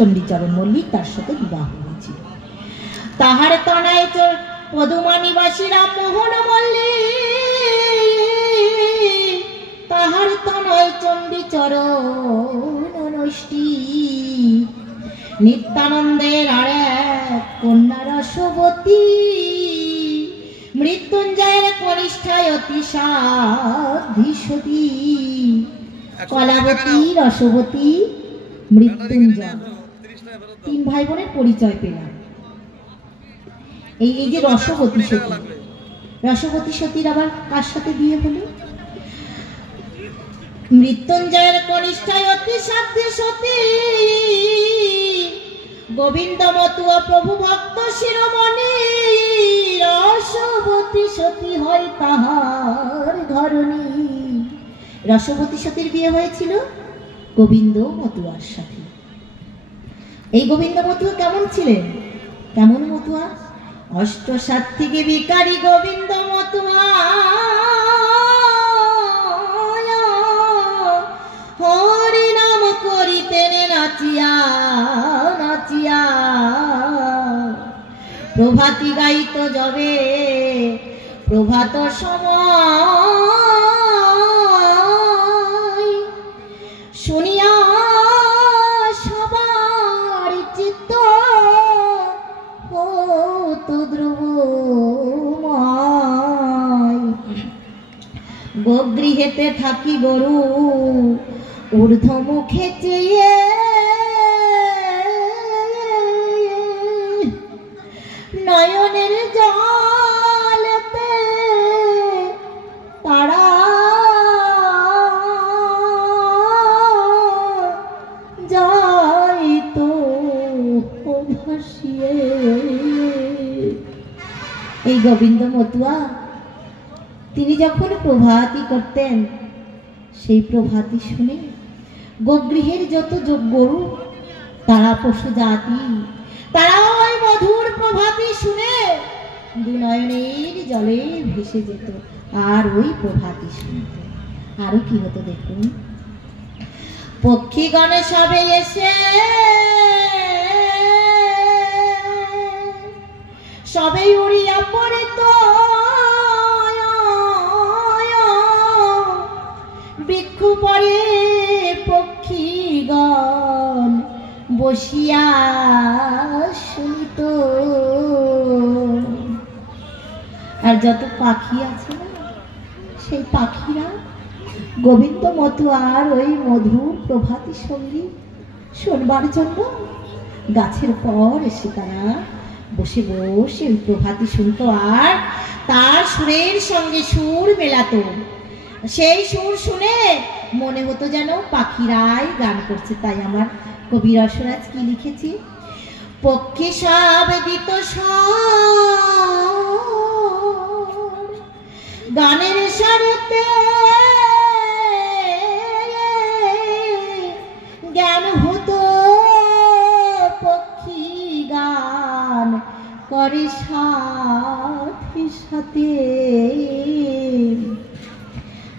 চণ্ডীচরণ মল্লিক তার সাথে বিবাহ হয়েছিল। তাহার তনায় পদুমা নিবাসী রামমোহন মল্লিক, তাহার তনয় চণ্ডীচরণ নষ্টি, নিত্যানন্দের আর এক কন্যা রসবতী, মৃত্যুঞ্জয়ের কনিষ্ঠায় অতি সাধ্বী সতী, কলাবতী, রসবতী, মৃত্যুঞ্জয়, তিন ভাই বোনের পরিচয় পেলাম। এই যে রসবতী সতী, রসবতী সতীর আবার কার সাথে বিয়ে হলো? মৃত্যুঞ্জয়ের কনিষ্ঠায় অতি সাধ্বী সতী, গোবিন্দ মতুয়া প্রভু ভক্ত শিরোমণি, রসবতী সতী হয় তাহার ধরণী। রসবতী সতীর বিয়ে হয়েছিল গোবিন্দ মতুয়ার সাথে। এই গোবিন্দ মতুয়া কেমন ছিলেন? কেমন মতুয়া? অষ্টসাত্ত্বিকে বিকারী গোবিন্দ মতুয়া, হরি নাম করিতেন নাচিয়া নাচিয়া, প্রভাতী গাইত যবে প্রভাত সময়, শুনিয়া সবার চিত্ত হতো ধ্রুবময়। গোগৃহেতে থাকি গরু ঊর্ধ্বমুখে চেয়ে, নয়নের জলেতে তারা যাইতো ভাসিয়ে। এই গোবিন্দ মতুয়া তিনি যখন প্রভাতী করতেন, সেই প্রভাতী শুনে গোগৃহের যত গরু, তারা পশু জাতি, তারা ওই মধুর প্রভাতী শুনে দুনয়নের জলে ভেসে যেত। আর ওই প্রভাতী শুনতে আরো কি হতো দেখুন। পক্ষীগণে সবে এসে সবে উড়িয়া পড়িত, বৃক্ষ পরে পক্ষীগণ বসিয়া শুনিত। আর যত পাখি আছে না, সেই পাখিরা গোবিন্দ মতুয়ার ওই মধুর প্রভাতী সঙ্গীত শুনবার জন্য গাছের পর এসে তারা বসে বসে ওই প্রভাতী শুনতো, আর তার সুরের সঙ্গে সুর মেলাতো। সেই সুর শুনে মনে হতো যেন পাখিরাই গান করছে। তাই আমার কবি রসরাজ কি লিখেছি? পক্ষী সব দিত গানের সারিতে, জ্ঞান হতো পক্ষী গান করে সাথে সাথে।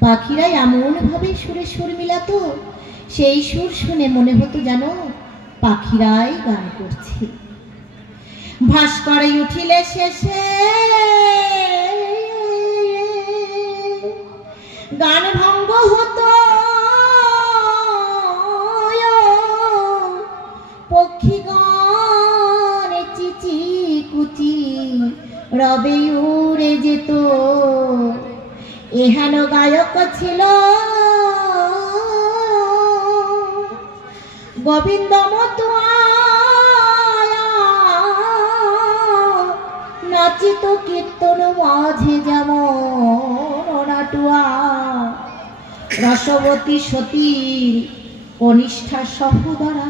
পাখিরা এমন ভাবে সুরে সুর মিলাতো, সেই সুর শুনে মনে হতো যেন পাখিরাই গান করছে। ভাস্কর উঠিলে শেষে গান ভঙ্গ হতো, পক্ষীগণ চিচি কুচি রবে উড়ে যেত। এহেন গায়ক ছিল গোবিন্দ মতুয়া, নাচিত কীর্তন মাঝে যেমন নাটুয়া। রসবতী সতীর কনিষ্ঠা সহোদরা,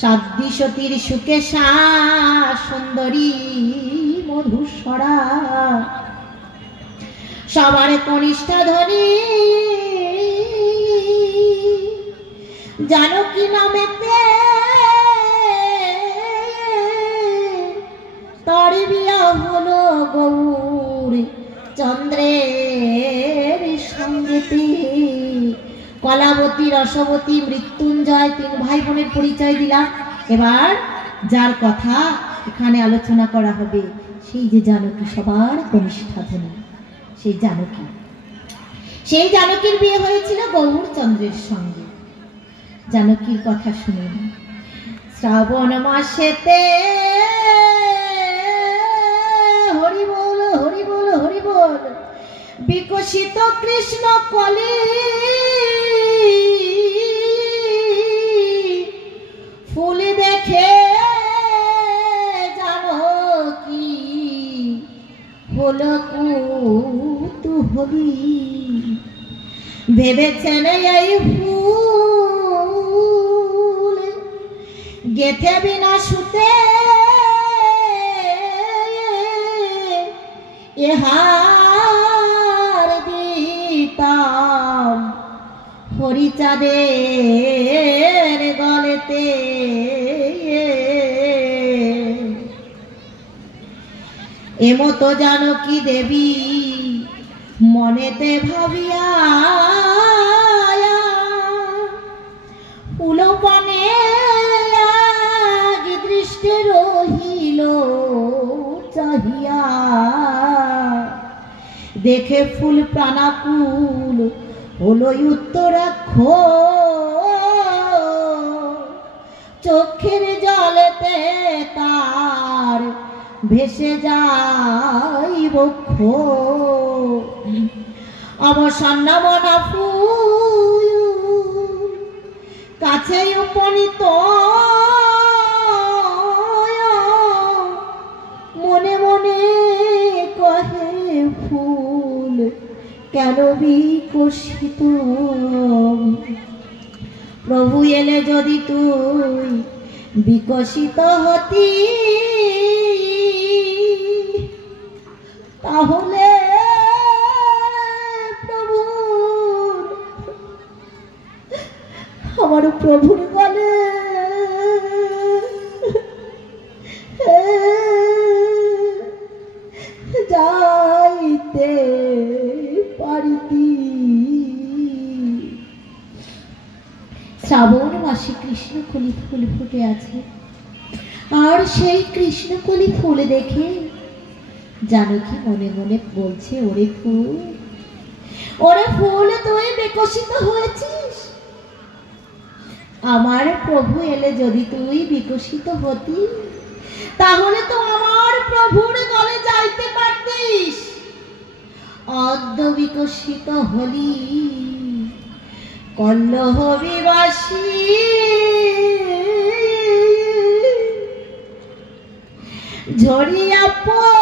সাধ্বী সতীর সুকেশা সুন্দরী মধুসরা, সবার কনিষ্ঠা ধনী জানকী নামেতে, তার বিয়া হলো গৌর চন্দ্রের সঙ্গেতে। কলাবতী, রসবতী, মৃত্যুঞ্জয় তিন ভাই বোনের পরিচয় দিলাম। এবার যার কথা এখানে আলোচনা করা হবে সেই যে জানকী, সবার কনিষ্ঠা ধনী সেই জানকী। সেই জানকীর বিয়ে হয়েছিল গৌরচন্দ্রের সঙ্গে। জানকীর কথা শুনুন। শ্রাবণ মাসেতে হরি বল হরি বল হরি বল বিকশিত কৃষ্ণ কলি ফুল দেখে জানকী হলো কুতূহলী। ভেবেছেন এই ফুল গেথে বিনা সুতে এহার দিতাম হরিচাঁদের গলেতে। এমতো জানকী দেবী মনেতে ভাবিয়া ফুলপানে দৃষ্টে রহিল চাহিয়া। দেখে ফুল প্রাণাকুল হলো উত্তরাক্ষ, চোখের জলেতে তার ভেসে যাই বক্ষ। অবসন্ন মনা ফুল কাছে উপনীত, মনে মনে কহে ফুল কেন বিকশিত। প্রভু এলে যদি তুই বিকশিত হতি, তাহলে প্রভু আমার প্রভুর গলে যাইতে পারিতি। শ্রাবণ মাসে কৃষ্ণকলি ফুল ফুটে আছে, আর সেই কৃষ্ণকলি ফুল দেখে জানকী মনে মনে বলছে, ওরে ফুল, ওরে ফুল, তুই বিকশিত হয়েছিস। আমার প্রভু এলে যদি তুই বিকশিত হতি, তাহলে তো আমার প্রভুর গলে যাইতে পারতিস। অদ্য বিকশিত হলি কল্লহ বিবাসী, ঝরিয়া পড়িবি,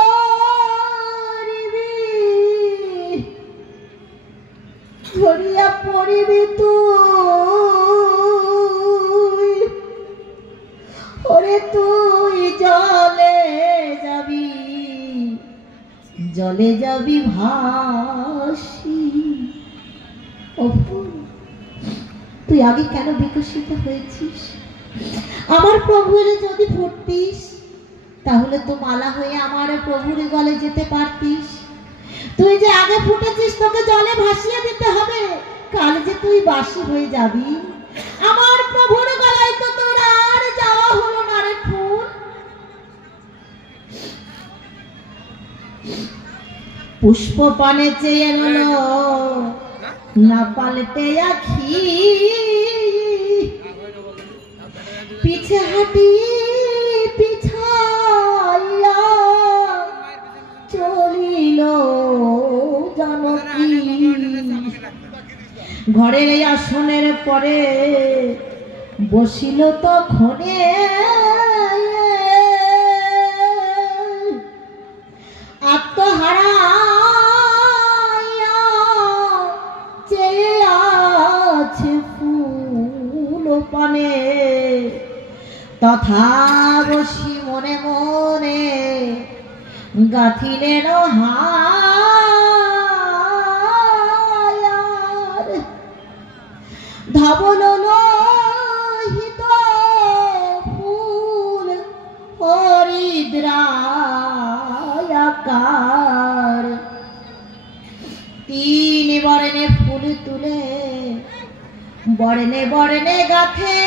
ঝরিয়া পড়িবি তুই, ওরে তুই জলে যাবি, জলে যাবি ভাসি। তুই আগে কেন বিকশিত হয়েছিস? আমার প্রভুর যদি ফুটতিস, তাহলে তো মালা হয়ে আমার প্রভুর গলে যেতে পারতিস। তুই যে আগে ফুটেছিস, তোকে জলে ভাসিয়ে দিতে হবে। কাল যে তুই বাসি হয়ে যাবি, আমার প্রভুর গলায় তো তোর আর যাওয়া হলো না রে ফুল। পুষ্প পানে চেয়ে রইল না পাল্টে আখি, পিছে হাঁটি পিছাইয়া চলিল জানকী। ঘরের এই আসনের পরে বসিল তখনে, আত্মহারা চেয়ে আছে ফুল পানে। তথা বসি মনে মনে গাঁথিলেন হার, ধবল লোহিত ফুল হরিদ্রায়াকার। তিন বর্ণে ফুল তুলে বর্ণে বর্ণে গাথে,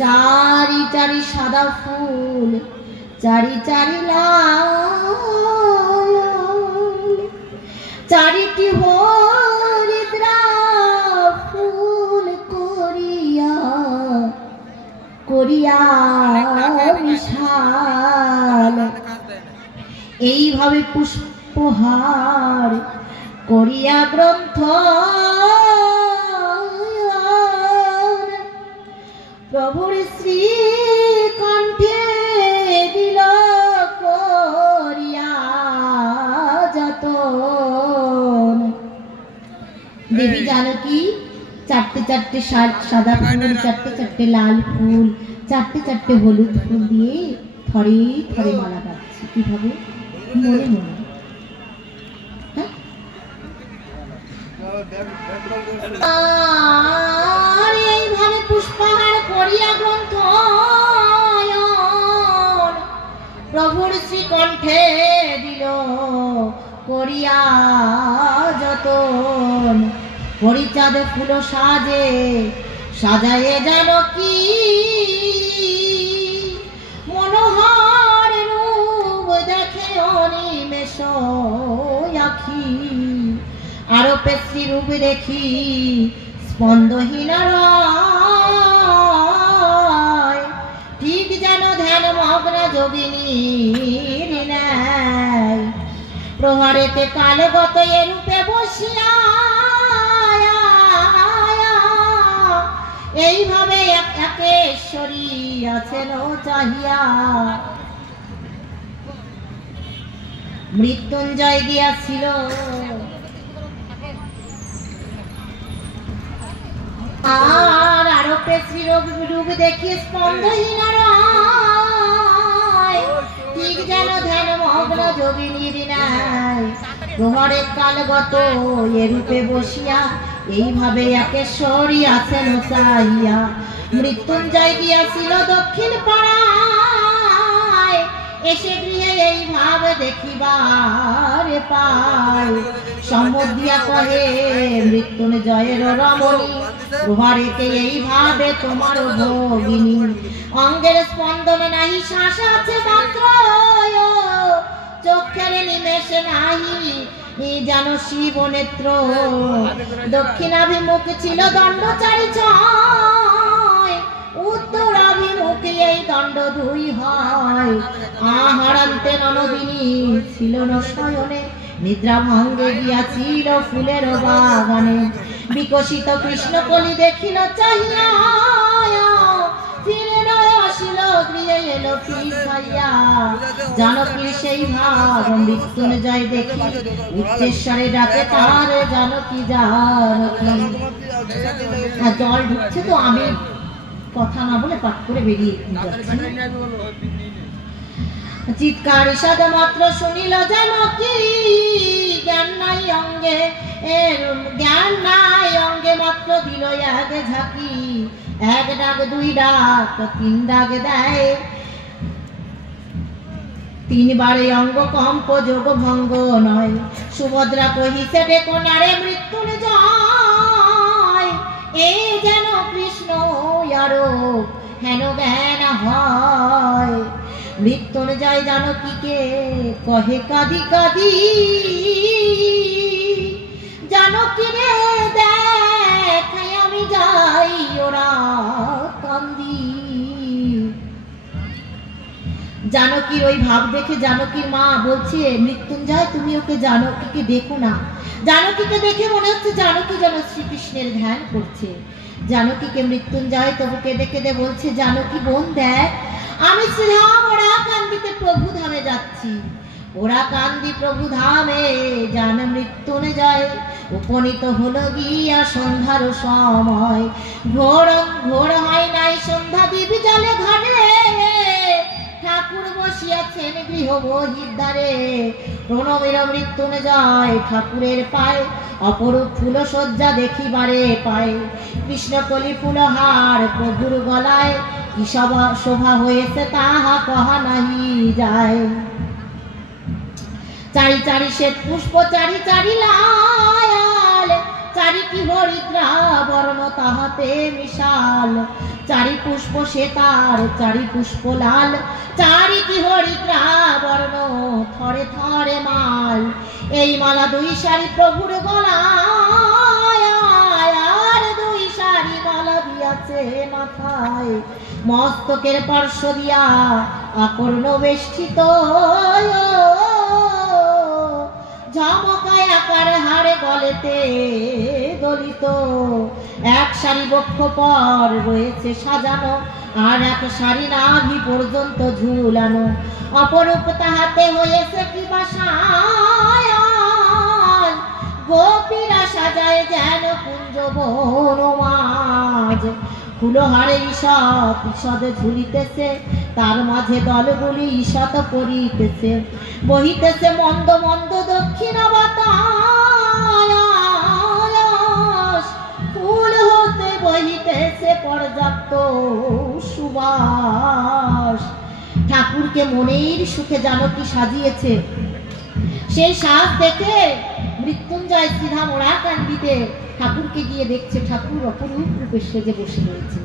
চারি চারি সাদা ফুল, চারি চারি লাল, চারিটি হরিদ্রা ফুল করিয়া করিয়া বিশাল, এইভাবে পুষ্পহার করিয়া গ্রন্থ প্রভুর শ্রী কণ্ঠে দিল করিয়া যতন। দেবী জানকী চারটে চারটে সাদা ফুল, চারটে চারটে লাল ফুল, চারটে চারটে হলুদ ফুল দিয়ে থরে থরে মালা গাচ্ছে। কিভাবে? মনে মনে। আর এইভাবে পুষ্পহার করিয়া গ্রন্থ প্রভুর শ্রীকণ্ঠে দিল করিয়া যতন। হরিচাঁদ ফুল সাজে সাজায়ে জানকী, মনোহর রূপ দেখে অনিমেষ আখি, আরো পেশ্রী রূপ দেখি স্পন্দহীন রয়, ঠিক যেন ধ্যান মগ্ন যোগিনীর ন্যায়। প্রহারেতে কালগত এ রূপে বসিয়া এইভাবে একেশ্বরী আছেন চাহিয়া। মৃত্যুঞ্জয় গিয়াছিল আর আরো পেশ্রী রূপ দেখিয়ে স্পন্দহীন রয়, ঠিক যেন ধ্যান মগ্ন যোগিনীর ন্যায়। প্রহরের কালগত এ রূপে বসিয়া এইভাবে একেশ্বরী আছেন চাহিয়া। মৃত্যুঞ্জয় গিয়াছিল দক্ষিণ পাড়ায়, এসে গৃহে এই ভাব দেখিবার পায়। সম্মত দিয়া কহে মৃত্যুঞ্জয়ের রমণী, প্রহরেতে এই ভাবে তোমার ভগিনী। অঙ্গের স্পন্দন নাহি, শ্বাস আছে মাত্র, চোখের নিমেষে নাহি যেন শিব নেত্র। দক্ষিণাভিমুখ ছিল দণ্ডচারী ছয়, উত্তরাভিমুখে এই দণ্ড দুই হয়। আহারান্তে ননদিনী ছিল ন শয়নে, নিদ্রা ভঙ্গে গিয়াছিল ফুলের বাগানে। বিকশিত কৃষ্ণকলি দেখিল চাহিয়া, ফিরে নয় আসিল গৃহে এলো ফিসাইয়া। জানকীর সেই ভাব মৃত্যুঞ্জয় দেখি, উচ্চেশ্বরে ডাকে তার জানকী জানকী। জল ঢুকছে তো আমি কথা না বলে পাঠ করে বেরিয়ে যাচ্ছি। চিৎকার ইষাদ মাত্র শুনিল জানকী, জ্ঞান নাই অঙ্গে, জ্ঞান নাই অঙ্গে মাত্র দিল এক ঝাঁকি। এক ডাক দুই ডাক তিন ডাক দেয়, তিনবারে অঙ্গ কম্প যোগ ভঙ্গ নয়। সুভদ্রা কহিছে ডেকো নারে মৃত্যুঞ্জয়, এ যেন কৃষ্ণ আরো হেন জ্ঞান হয়। মৃত্যুঞ্জয় জানকীকে কহে কাঁদি কাঁদি, জানকী রে দেখ আমি যাই ওরা কান্দি। জানকীর ওই ভাব দেখে জানকীর মা বলছে, মৃত্যুঞ্জয় তুমি ওকে জানকীকে দেখো না। জানকীকে দেখে মনে হচ্ছে জানকী যেন শ্রীকৃষ্ণের ধ্যান করছে। জানকীকে মৃত্যুঞ্জয় তবু কেঁদে কেঁদে বলছে, জানকী বোন দেখ আমি শ্রীধাম ওরা কান্দিতে প্রভু ধামে যাচ্ছি। ওরা কান্দি প্রভু ধামে জান মৃত্যুঞ্জয়। উপনীত হলো গিয়া সন্ধ্যার সময়, ঘোর ঘোর হয় নাই সন্ধ্যা দিবি জলে ঘরে। ঠাকুর বসিয়াছেন গৃহ বহির্দ্বারে, প্রণবের মৃত্যুঞ্জয় ঠাকুরের পায়ে। অপরূপ ফুল সজ্জা দেখিবারে পায়, কৃষ্ণকলি ফুলহার প্রভুর গলায়। কি শোভা হয়েছে তাহা কহা নাহি যায়। চারি চারি শ্বেত পুষ্প চারি চারি লাল, চারিটি হরিদ্রা বর্ণ তাহাতে মিশাল, চারি পুষ্প শ্বেতার চারি পুষ্প লাল, চারিটি হরিদ্রা বর্ণ থরে থরে মাল। এই মালা দুই সারি প্রভুর গলায়, আর দুই সারি মালা দিয়াছে মাথায়, মস্তকের পার্শ্ব দিয়া আকর্ণ বেষ্টিত, ঝমকায় আকার হাড়ে গলেতে দলিত। এক সারি বক্ষ পর রয়েছে সাজানো, আর এক সারি নাভি পর্যন্ত ঝুলানো, অপরূপ তাহাতে হয়েছে কি বাসায়, গোপীরা সাজায় যেন কুঞ্জ বনমাজ। ফুলহারে ঈষৎ ঈষদে ঝুলিতেছে, তার মাঝে দলগুলি ঈষৎ করিতেছে, বহিতেছে মন্দ মন্দ দক্ষিণ বাতাস, ফুল হতে বহিতেছে পর্যাপ্ত সুবাস। ঠাকুরকে মনের সুখে জানকী সাজিয়েছে, সেই সাজ দেখে মৃত্যুঞ্জয় সিধা মোড়া কান্দিতে ঠাকুরকে গিয়ে দেখছে ঠাকুর অপরূপ রূপে সেজে বসে রয়েছে।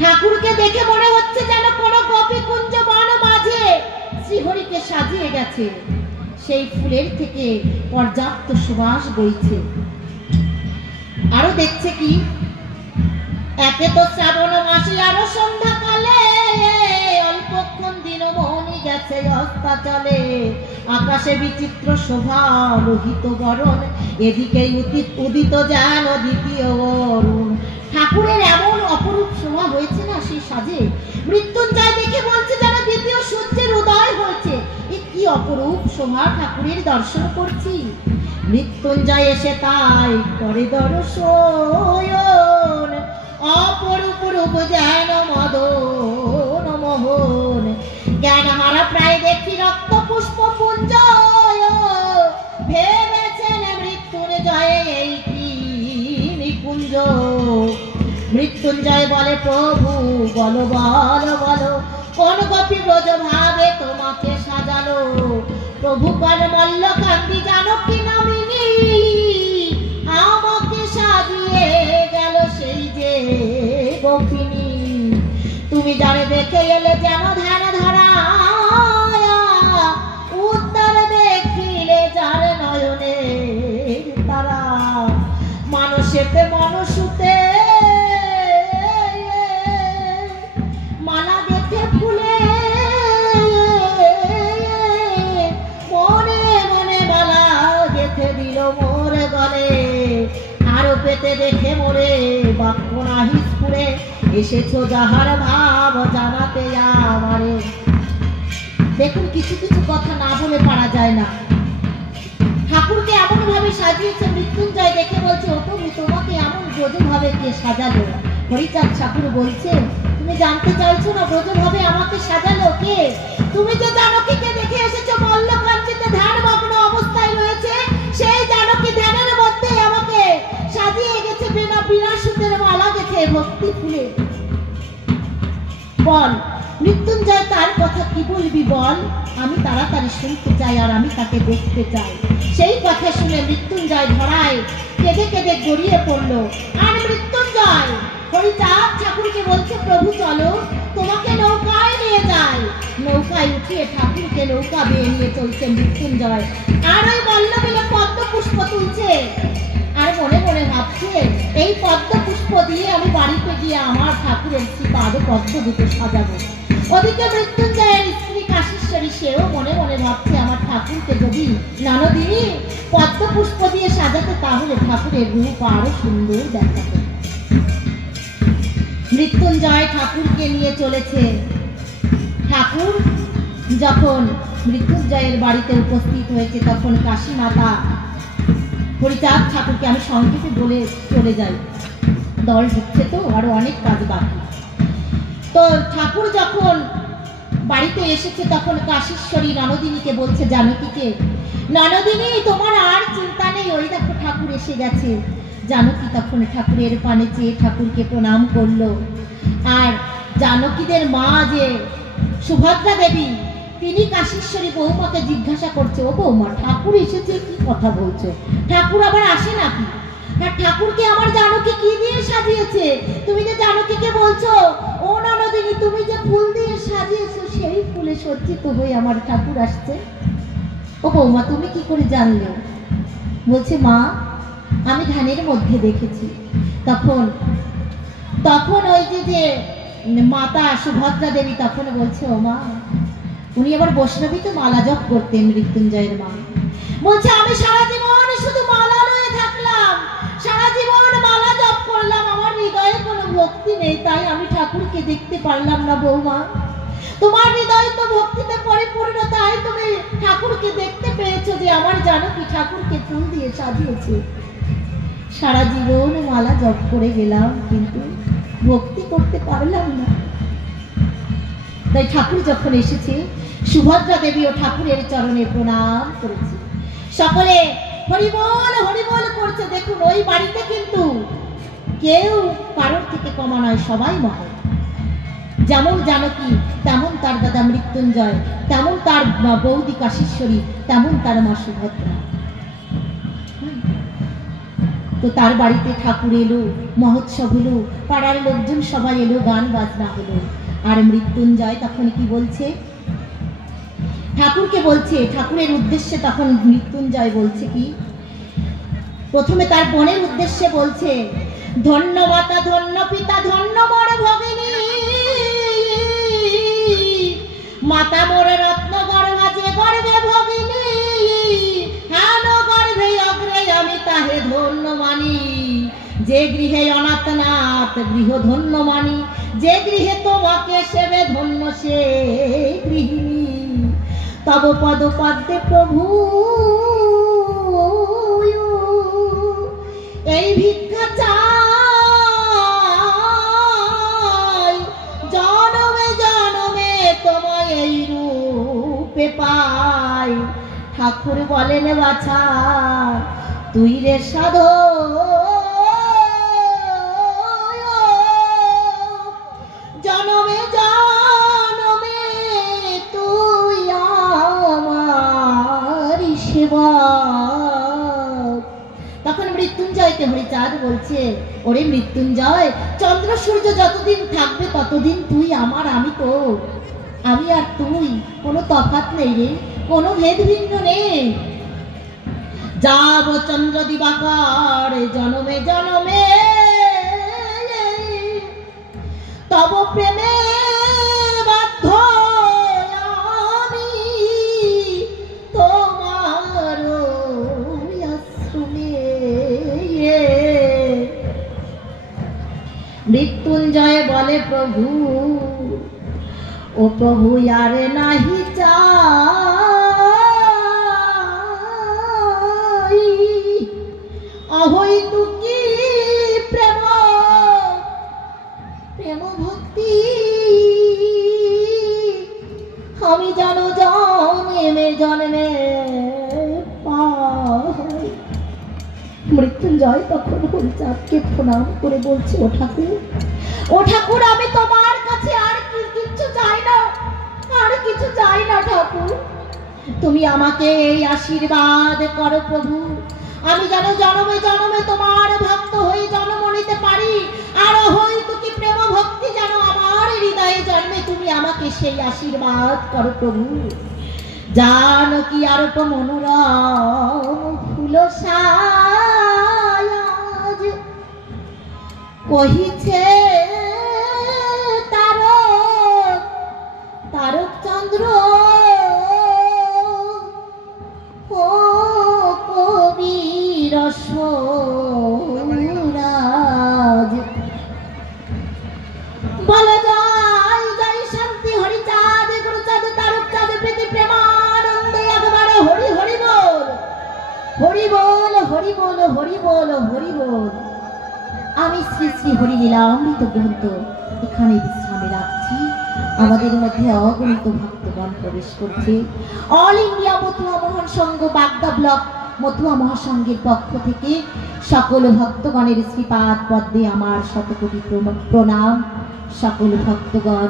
ঠাকুরকে দেখে মনে হচ্ছে যেন কোন গোপী কুঞ্জ বন মাঝে শ্রীহরিকে সাজিয়ে গেছে, সেই ফুলের থেকে পর্যাপ্ত সুবাস বইছে। আরো দেখছে কি, একে তো শ্রাবণ মাসে আরো সন্ধ্যাকালে, অল্পক্ষণ দিনমণি গেছে অস্তাচলে, আকাশে বিচিত্র শোভা লোহিত বরণ, এদিকে উদিত যেন দ্বিতীয় অরুণ। ঠাকুরের এমন অপরূপ শোভা হয়েছে না সেই সাজে, মৃত্যুঞ্জয় দেখে বলছে যেন দ্বিতীয় সূর্যের উদয় হয়েছে। এ কি অপরূপ শোভা, ঠাকুরের দর্শন করছি। মৃত্যুঞ্জয় এসে তাই করে দর্শন, অপরূপ রূপ যেন মদন মোহন। জ্ঞান হারা প্রায় দেখি রক্ত পুষ্প পুঞ্জ, ভেবেছেন মৃত্যুঞ্জয় এই কি নিকুঞ্জ। মৃত্যুঞ্জয় বলে প্রভু বলো বলো বলো, কোন গোপী ব্রজ ভাবে তোমাকে সাজালো। প্রভু বল মল্লকান্তি জানকী নামিনী, আমাকে সাজিয়ে গেল সেই যে গোপিনী। তুমি যারে দেখে এলে যেন ধ্যান ধরা, উত্তর দেখিলে যার নয়নের তারা, মানসেতে মনসুতে মালা গেথে ফুলে, মনে মনে মালা গেথে দিল মোর গলে। আরো পেতে দেখে মোরে বাক্য নাহি স্ফুরে, এসেছো যাহার ভাব জানাতে আমারে। দেখুন কিছু কিছু কথা না বলে পারা যায় না। ঠাকুরকে এমন ভাবে সাজিয়েছে, মৃত্যুঞ্জয় দেখে বলছে ও প্রভু তোমাকে এমন ব্রজ ভাবে কে সাজালো। হরিচাঁদ ঠাকুর বলছে তুমি জানতে চাইছো না ব্রজ ভাবে আমাকে সাজালো কে? তুমি যে জানকীকে দেখে এসেছো মল্লকাঞ্চিতে ধ্যানমগ্ন অবস্থায় রয়েছে, সেই জানকী ধ্যানের মধ্যে আমাকে সাজিয়ে গেছে বিনা সুতের মালা গেথে ভক্তি ফুলে। বল মৃত্যুঞ্জয় তার কথা কি বলবি বল, আমি তাড়াতাড়ি শুনতে চাই আর আমি তাকে দেখতে চাই। সেই কথা শুনে মৃত্যুঞ্জয় ধরায় কেঁদে কেঁদে গড়িয়ে পড়লো। আর মৃত্যুঞ্জয় হরিচাঁদ ঠাকুরকে বলছে প্রভু চলো তোমাকে নৌকায় নিয়ে যাই। নৌকায় উঠিয়ে ঠাকুরকে নৌকা বেয়ে নিয়ে চলছে মৃত্যুঞ্জয়। আর ওই বল্লবিলে পদ্ম পুষ্প তুলছে, আর মনে মনে ভাবছে এই পদ্ম পুষ্প দিয়ে আমি বাড়িতে গিয়ে আমার ঠাকুরের শ্রীপাদ পদ্ম দুটো সাজাবো। ওদিকে মৃত্যুঞ্জয়ের স্ত্রী কাশীশ্বরী সেও মনে মনে ভাবছে আমার ঠাকুরকে যদি নানদিনী পদ্ম পুষ্প দিয়ে সাজাতে তাহলে ঠাকুরের রূপ আরো সুন্দর দেখাবে। মৃত্যুঞ্জয় ঠাকুরকে নিয়ে চলেছে। ঠাকুর যখন মৃত্যুঞ্জয়ের বাড়িতে উপস্থিত হয়েছে তখন কাশী মাতা হরিচাঁদ ঠাকুরকে আমি সংক্ষেপে বলে চলে যাই, দল ঢুকছে তো আরো অনেক কাজ বাকি। তো ঠাকুর যখন বাড়িতে এসেছে তখন কাশীশ্বরী ননদিনীকে বলছে জানকীকে, ননদিনী তোমার আর চিন্তা নেই, ওই দেখো ঠাকুর এসে গেছে। জানকী তখন ঠাকুরের পানে চেয়ে ঠাকুরকে প্রণাম করলো। আর জানকীদের মা যে সুভদ্রা দেবী তিনি কাশীশ্বরী বৌমাকে জিজ্ঞাসা করছে, ও বৌমা ঠাকুর এসেছে কি কথা বলছো, ঠাকুর আবার আসে নাকি? আর ঠাকুরকে আমার জানকী কি দিয়ে সাজিয়েছে? তুমি যে জানকীকে বলছো ও ননদিনী তুমি যে ফুল দিয়ে সাজিয়েছো সেই ফুলে সজ্জিত হয়ে আমার ঠাকুর আসছে। ও বৌমা তুমি কি করে জানলে? বলছে মা আমি ধ্যানের মধ্যে দেখেছি। তখন তখন ওই যে মাতা সুভদ্রা দেবী তখন বলছে ও মা, উনি আবার বৈষ্ণবী তো মালা জপ করতেন মৃত্যুঞ্জয়ের মা। বলছে আমি সারা জীবন শুধু মালা লয়ে থাকলাম, সারা জীবন মালা জপ করলাম, আমার হৃদয়ে কোনো ভক্তি নেই, তাই আমি ঠাকুরকে দেখতে পারলাম না। বৌমা তোমার হৃদয় তো ভক্তিতে পরিপূর্ণ, তাই তুমি ঠাকুরকে দেখতে পেয়েছো যে আমার জানকী ঠাকুরকে ফুল দিয়ে সাজিয়েছে। সারা জীবন মালা জপ করে গেলাম কিন্তু ভক্তি করতে পারলাম না। তাই ঠাকুর যখন এসেছে সুভদ্রা দেবী ও ঠাকুরের চরণে প্রণাম করেছে, সকলে হরিবল হরিবল করছে। দেখুন ওই বাড়িতে কিন্তু কেউ কারোর থেকে কমা নয়, সবাই মহৎ। যেমন জানকী তেমন তার দাদা মৃত্যুঞ্জয়, তেমন তার বৌদি কাশীশ্বরী, তেমন তার মা সুভদ্রা। তো তার বাড়িতে ঠাকুর এলো, মহোৎসব হলো, পাড়ার লোকজন সবাই এলো, গান বাজনা হলো। আর মৃত্যুঞ্জয় তখন কি বলছে? ঠাকুরকে বলছে, ঠাকুরের উদ্দেশ্যে তখন মৃত্যুঞ্জয় বলছে কি? প্রথমে তার বোনের উদ্দেশ্যে বলছে, ধন্য মাতা ধন্য পিতা ধন্য মোর ভগিনী, মাতা মোর রত্ন গর্ভা যে গর্ভে ভগিনী, হেন গর্ভে অগ্রে আমি তাহে ধন্য মানি, যে গৃহে অনাথ নাথ গৃহ ধন্য মানি, যে গৃহে তোমাকে সেবে ধন্য সে গৃহিণী, তব পদ পদ্মে প্রভু এই ভিক্ষা চাই, জনমে জনমে তোমায় এই রূপে পাই। ঠাকুর বলেন বাছা তুই রে সাধো, জনমে জনমে তুই আমার সেবা। তখন মৃত্যুঞ্জয়কে হরিচাঁদ বলছে, ওরে মৃত্যুঞ্জয়, চন্দ্র সূর্য যতদিন থাকবে ততদিন তুই আমার, আমি তোর। আমি আর তুই কোনো তফাৎ নেই রে, কোনো ভেদ ভিন্ন নেই। যাব চন্দ্র দিবাকর জনমে জনমে, তব প্রেমে বাধ্য আমি তোমার আশ্রমে। মৃত্যুঞ্জয় বলে প্রভু, ও প্রভু আর নাহি চাই, অহৈতুকী প্রেম প্রেম ভক্তি আমি জানো জন্মে জন্মে পাই। মৃত্যুঞ্জয় তখন হরিচাঁদকে প্রণাম করে বলছে, ও ঠাকুর, ও ঠাকুর, আমি তোমার কাছে আর কিছু চাই না, আর কিছু চাই না ঠাকুর, তুমি আমাকে এই আশীর্বাদ করো প্রভু, আমি যেন জনমে জনমে তোমার ভক্ত হয়ে জন্ম নিতে পারি, আর হয়তো কি প্রেম ভক্তি যেন আমার হৃদয়ে জন্মে, তুমি আমাকে সেই আশীর্বাদ করো প্রভু। জানকী আরূপ মনোরম ফুল সাজ কহিছে তারক তারক চন্দ্র ও কবির সুরাজ, বলে জয় জয় শান্তি হরিচাঁদ গুরুচাঁদ তারক চাঁদ প্রীতি প্রেমানন্দে একবারে হরি হরি বল, হরি বল, হরি বল, হরি বল, হরি বল। আমি শ্রী শ্রী হরিলীলা অমৃত গ্রন্থ এখানে বিশ্রামে রাখছি। আমাদের মধ্যে অগণিত ভক্তগণ প্রবেশ করছে। অল ইন্ডিয়া মতুয়া মহাসংঘ বাগদা ব্লক মতুয়া মহাসংঘের পক্ষ থেকে সকল ভক্তগণের শ্রীপাদ পদ্মে আমার শতকোটি প্রণাম। সকল ভক্তগণ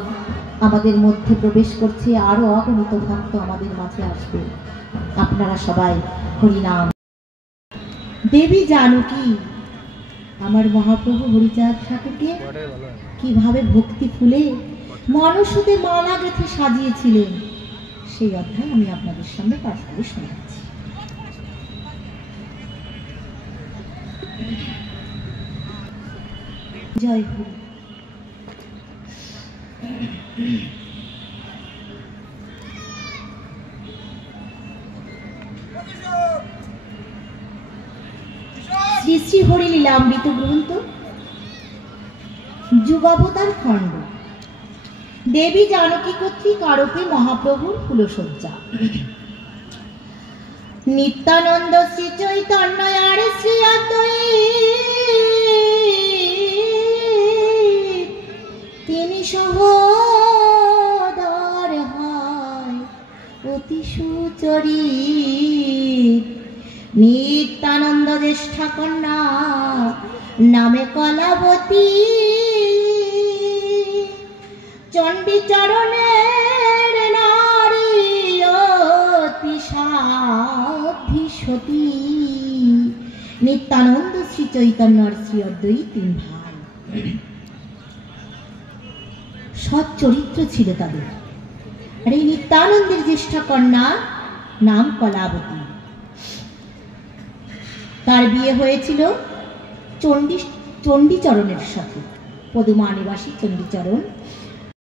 আমাদের মধ্যে প্রবেশ করছে, আরো অগণিত ভক্ত আমাদের মাঝে আসবে। আপনারা সবাই হরিনাম। দেবী জানকী আমার মহাপ্রভু হরিচাঁদ ঠাকুরকে কিভাবে ভক্তি ফুলে মনুষ্যদের মালা গেঁথে সাজিয়েছিলেন, সেই অধ্যায় আমি আপনাদের সামনে পাঠ করে শোনাচ্ছি। জয় হরি। শ্রী শ্রী হরিলীলামৃত গ্রন্থ যুগাবতার খণ্ড। দেবী জানকী কর্তৃক আরোপে মহাপ্রভুর ফুলসজ্জা। নিত্যানন্দ শ্রী চৈতন্য আর শ্রী অদ্বৈত তিনি সহোদর হয় অতি সুচরিত। নিত্যানন্দ জ্যেষ্ঠা কন্যা নামে কলাবতী, চণ্ডী চরণের নারী অতি সাধ্বী সতী। নিত্যানন্দ শ্রী চৈতন্য আর শ্রী অদ্বৈত তিন ভাই। সৎ চরিত্র ছিল তাদের। আর এই নিত্যানন্দের জ্যেষ্ঠা কন্যা নাম কলাবতী। তার বিয়ে হয়েছিল চণ্ডীচরণের সাথে, পদুমা নিবাসী চণ্ডীচরণ।